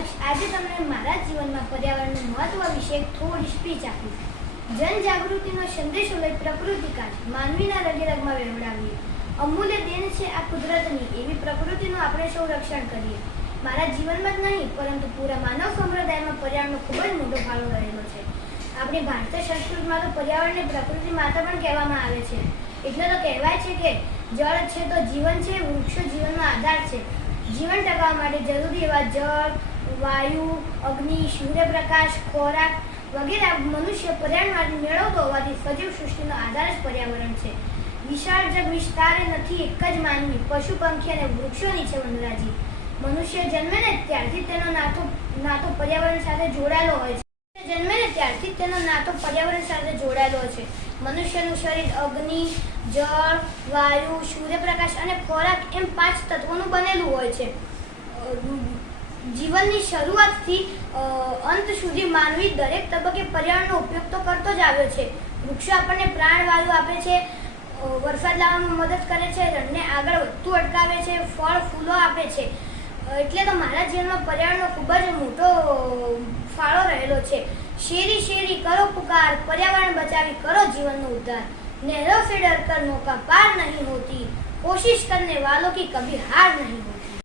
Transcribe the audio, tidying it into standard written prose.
દક્ષ આજે તમને મારા જીવનમાં પર્યાવરણનું મહત્વ વિશે થોડી સ્પીચ આપીશ. જનજાગૃતિનો સંદેશો લઈ પ્રકૃતિ કાજ માનવીના રગેરગમાં વહેવડાવીએ. અમૂલ્ય દેન છે આ કુદરતની, એવી પ્રકૃતિનું આપણે સૌ રક્ષણ કરીએ. મારા જીવનમાં જ નહીં પરંતુ પૂરા માનવ સંપ્રદાયમાં પર્યાવરણનો ખૂબ જ મોટો ફાળો રહેલો છે. આપણી ભારતીય સંસ્કૃતિમાં તો પર્યાવરણને પ્રકૃતિ માતા પણ કહેવામાં આવે છે. એટલે તો કહેવાય છે કે જળ છે તો જીવન છે, વૃક્ષો જીવનનો આધાર છે. જીવન ટકાવવા માટે જરૂરી એવા જળ, વાયુ, અગ્નિ, સૂર્યપ્રકાશ, ખોરાક વગેરે મનુષ્ય પર્યાવરણમાંથી મેળવતો હોવાથી સજીવ સૃષ્ટિનો આધાર જ પર્યાવરણ છે. વિશાળ જગ વિસ્તારે નથી એક જ માનવી, પશુ પંખી અને વૃક્ષોની છે વનરાજી. મનુષ્ય જન્મે ને ત્યારથી તેનો નાતો પર્યાવરણ સાથે જોડાયેલો હોય છે. મનુષ્યનું શરીર અગ્નિ, જળ, વાયુ, સૂર્યપ્રકાશ અને ખોરાક એમ 5 તત્વોનું બનેલું હોય છે. જીવનની શરૂઆતથી અંત સુધી માનવી દરેક તબક્કે પર્યાવરણનો ઉપયોગ તો કરતો જ આવ્યો છે. વૃક્ષો આપણને પ્રાણવાયુ આપે છે, વરસાદ લાવવામાં મદદ કરે છે, રણને આગળ વધતું અટકાવે છે, ફળ ફૂલો આપે છે. એટલે તો મારા જીવનમાં પર્યાવરણનો ખૂબ જ મોટો ફાળો રહેલો છે. શેરી શેરી કરો પુકાર, पर्यावरण बचावी करो जीवन नो उद्धार. नहरों से डर कर नौका पार नहीं होती, कोशिश करने वालों की कभी हार नहीं होती.